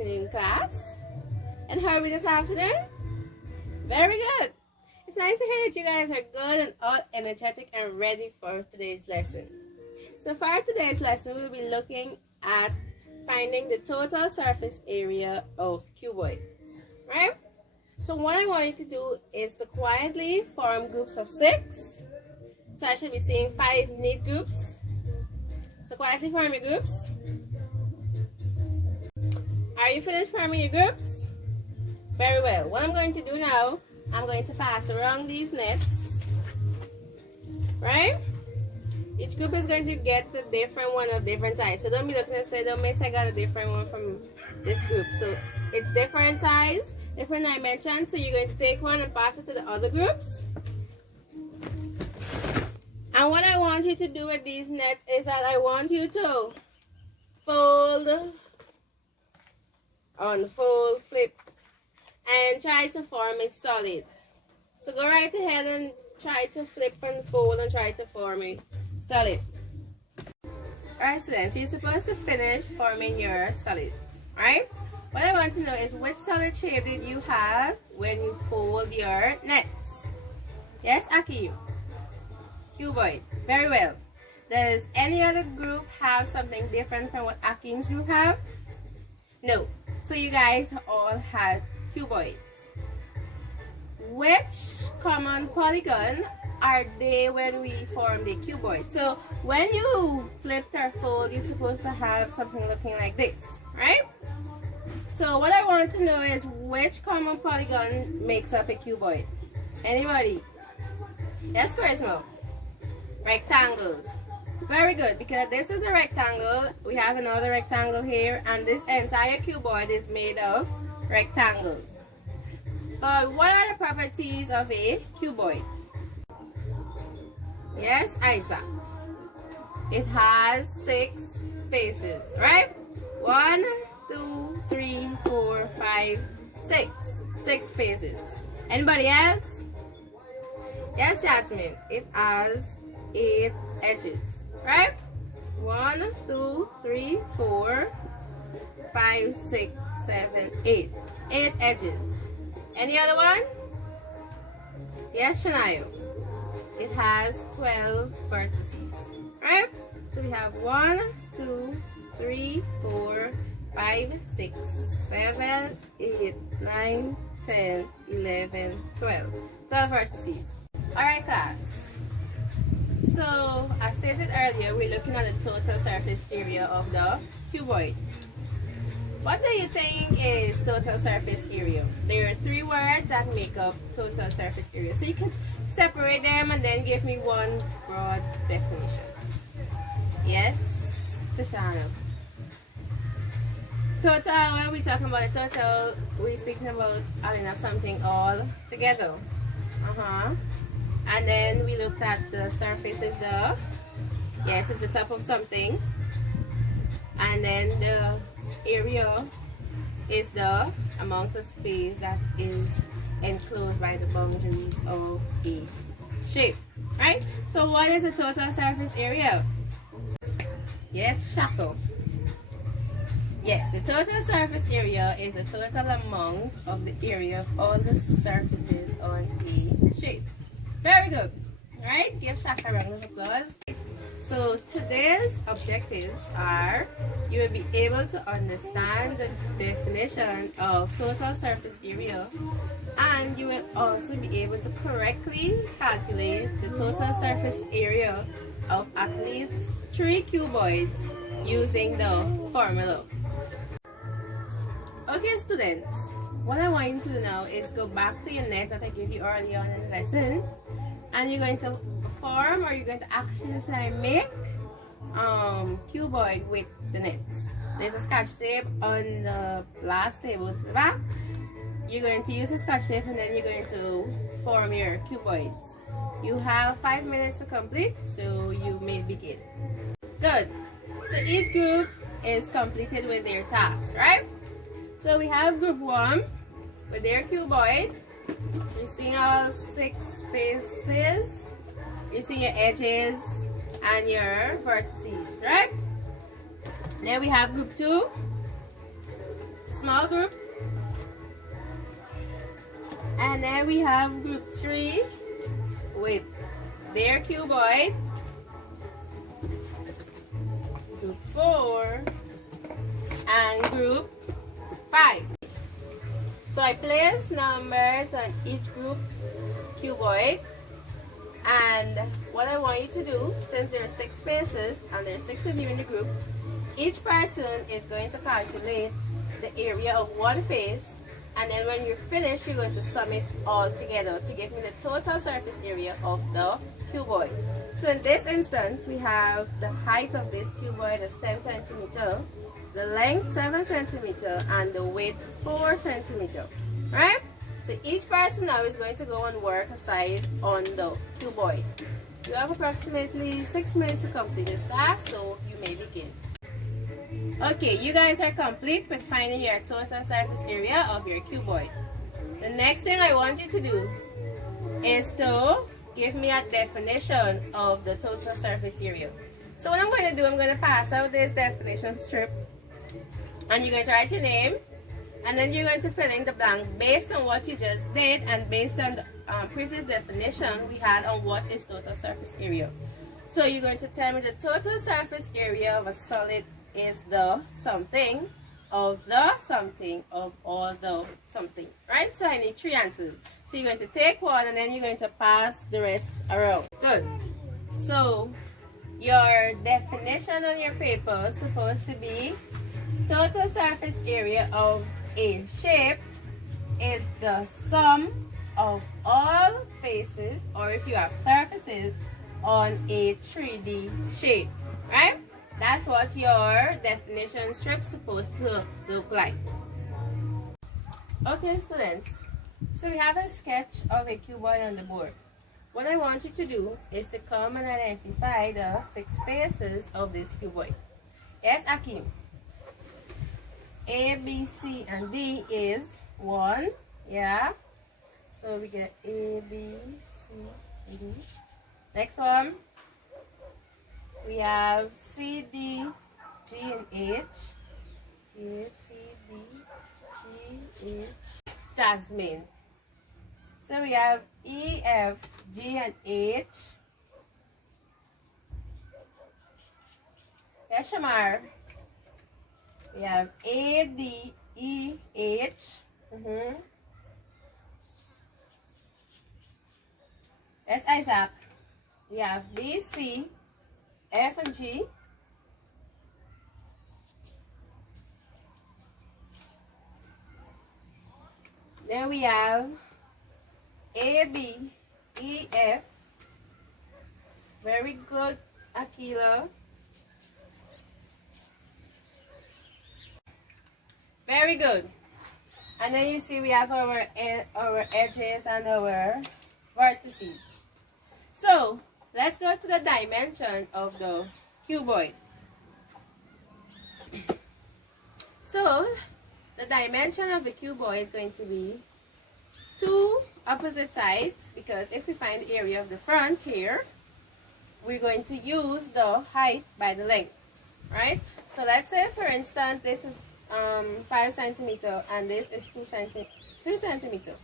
afternoon, class. And how are we this afternoon? Very good. It's nice to hear that you guys are good and all energetic and ready for today's lesson. So for today's lesson, we'll be looking at finding the total surface area of cuboids, right? So what I want you to do is to quietly form groups of 6. So I should be seeing 5 neat groups. So quietly form your groups. Are you finished forming your groups? Very well. What I'm going to do now, I'm going to pass around these nets, right? Each group is going to get the different one of different size. So don't be looking and say, don't miss, I got a different one from this group. So it's different size, different dimensions. So you're going to take one and pass it to the other groups. And what I want you to do with these nets is that I want you to fold, unfold, flip, and try to form it solid. So go right ahead and try to flip and fold and try to form it solid. Alright, students, you're supposed to finish forming your solids, right? What I want to know is which solid shape did you have when you fold your nets? Yes, Aki? Cuboid. Very well. Does any other group have something different from what Akim's group have? No. So you guys all had cuboids. Which common polygon are they when we form the cuboid? So when you flipped or fold, you're supposed to have something looking like this, right? So what I want to know is which common polygon makes up a cuboid? Anybody? Yes, Charisma? Rectangles. Very good, because this is a rectangle. We have another rectangle here, and this entire cuboid is made of rectangles. But what are the properties of a cuboid? Yes, Isaac. It has 6 faces, right? 1, 2, 3, 4, 5, 6. 6 faces. Anybody else? Yes, Jasmine. It has 8 edges, right? 1, 2, 3, 4, 5, 6, 7, 8. 8 edges. Any other one? Yes, Shania. It has 12 vertices, right? So we have 1, 2, 3, 4, 5, 6, 7, 8, 9, 10, 11, 12. 12 vertices. Alright, class. So, as stated earlier, we're looking at the total surface area of the cuboid. What do you think is total surface area? There are 3 words that make up total surface area. So you can separate them and then give me one broad definition. Yes, Tashana. Total, when we're talking about a total, we're speaking about adding up something all together. And then we looked at the surface is the, yes, it's the top of something. And then the area is the amount of space that is enclosed by the boundaries of a shape, right? So what is the total surface area? Yes, Shako. Yes, the total surface area is the total amount of the area of all the surfaces on a shape. Very good. Alright, give Shaka a round of applause. So today's objectives are, you will be able to understand the definition of total surface area, and you will also be able to correctly calculate the total surface area of at least 3 cuboids using the formula. Okay, students, what I want you to do now is go back to your net that I gave you earlier on in the lesson, and you're going to form, or you're going to actually make cuboid with the nets. There's a scotch tape on the last table to the back. You're going to use a scotch tape and then you're going to form your cuboids. You have 5 minutes to complete, so you may begin. Good. So each group is completed with their tasks, right? So we have group 1 with their cuboid. You're seeing all 6 faces. You're seeing your edges and your vertices, right? Then we have group 2. small group. And then we have group 3 with their cuboid. Group 4 and group 5. So I place numbers on each group's cuboid, and what I want you to do, since there are 6 faces and there are 6 of you in the group, each person is going to calculate the area of one face, and then when you're finished, you're going to sum it all together to give me the total surface area of the cuboid. So in this instance, we have the height of this cuboid is 10 centimeter, the length 7 centimeter, and the width 4 centimeter. Right? So each person now is going to go and work aside on the cuboid. You have approximately 6 minutes to complete this task, so you may begin. Okay, you guys are complete with finding your total surface area of your cuboid. The next thing I want you to do is to give me a definition of the total surface area. So what I'm going to do, I'm going to pass out this definition strip, and you're going to write your name, and then you're going to fill in the blank based on what you just did and based on the previous definition we had on what is total surface area. So you're going to tell me the total surface area of a solid is the something of the something of all the something, right? So I need 3 answers. So you're going to take one and then you're going to pass the rest around. Good. So your definition on your paper is supposed to be total surface area of a shape is the sum of all faces, or if you have surfaces, on a 3D shape, right? That's what your definition strip is supposed to look like. Okay, students, so we have a sketch of a cuboid on the board. What I want you to do is to come and identify the 6 faces of this cuboid. Yes, Akim? A, B, C, and D is 1, yeah? So we get A, B, C, D. Next one, we have C, D, G, and H. A, C, D, G, H. Jasmine. So we have E, F, G, and H. Yes, Shamar. We have A, D, E, H. Yes, Isaac. We have B, C, F, and G. Then we have A, B, E, F. Very good, Akila. Very good. And then you see we have our edges and our vertices. So let's go to the dimension of the cuboid. So the dimension of the cuboid is going to be 2 opposite sides, because if we find the area of the front here, we're going to use the height by the length, right? So let's say, for instance, this is 5 centimeter and this is 2 centimeter.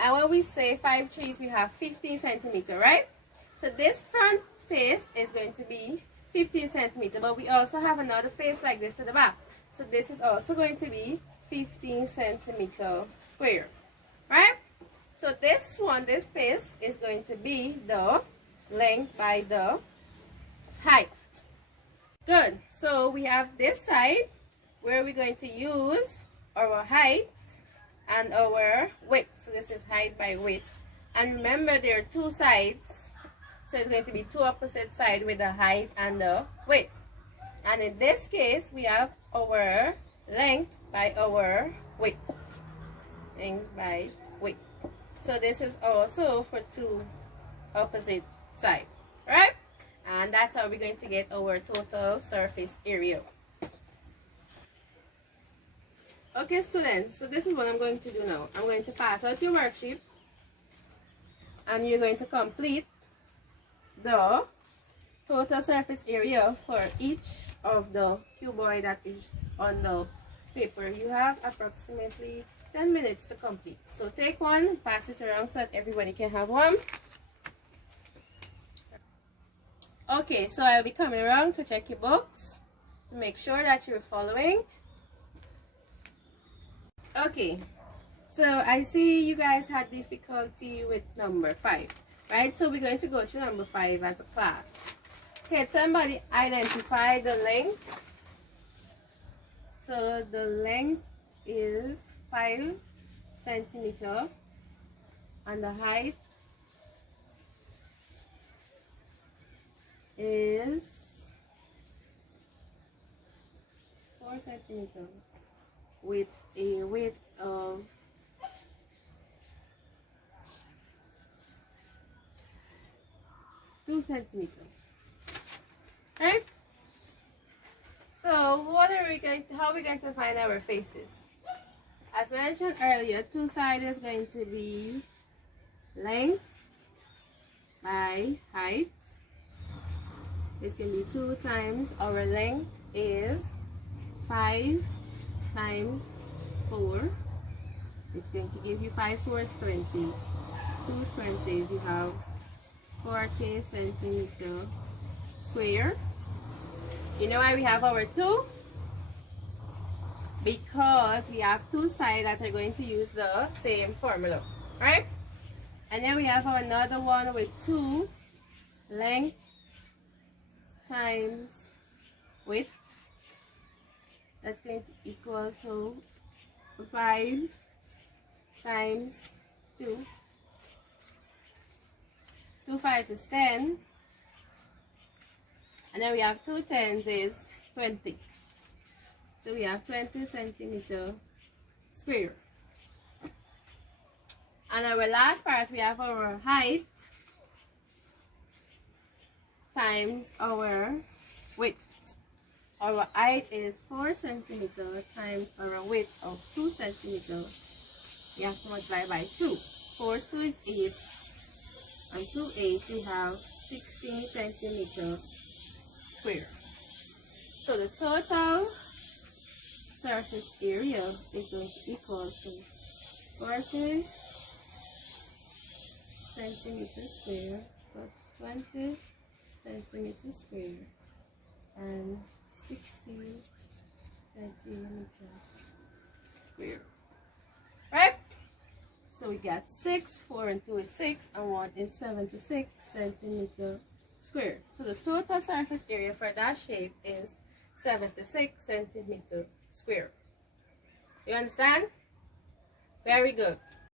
And when we say 5 trees, we have 15 centimeter, right? So this front face is going to be 15 centimeter, but we also have another face like this to the back. So this is also going to be 15 centimeter square, right? So this face is going to be the length by the height. Good. So we have this side where we're going to use our height and our width. So this is height by width. And remember, there are 2 sides. So it's going to be 2 opposite sides with the height and the width. And in this case, we have our length by our width. Length by width. So this is also for 2 opposite sides, right? And that's how we're going to get our total surface area. Okay, students, so this is what I'm going to do now. I'm going to pass out your worksheet, and you're going to complete the total surface area for each of the cuboid that is on the paper. You have approximately 10 minutes to complete. So take one, pass it around so that everybody can have one. Okay, so I'll be coming around to check your books to make sure that you're following. Okay, so I see you guys had difficulty with number 5, right? So we're going to go to number 5 as a class. Okay, somebody identify the length. So the length is 5 centimeters and the height is 4 centimeters with a width of 2 centimeters. Right? So what are we going to, how are we going to find our faces? As mentioned earlier, two sides is going to be length by height. It's going to be 2 times our length is 5 times 4. It's going to give you 5 4s 20. 2 20s, you have 40 centimeters square. You know why we have our 2? Because we have 2 sides that are going to use the same formula, right? And then we have another one with 2 length times width. That's going to equal to 5 times 2. 2 5s is 10. And then we have 2 10s is 20. So we have 20 centimeters square. And our last part, we have our height times our width. Our height is 4 centimeters times our width of 2 centimeters. We have to multiply by 2. 4 2 is 8. And 2 8, we have 16 centimeters square. So the total surface area is going to equal to 40 centimeters square plus 20 centimeters square and 60 centimeters square. Right? So we got 6, 4 and 2 is 6, and 1 is 76 centimeters square. So the total surface area for that shape is 76 centimeters square. You understand? Very good.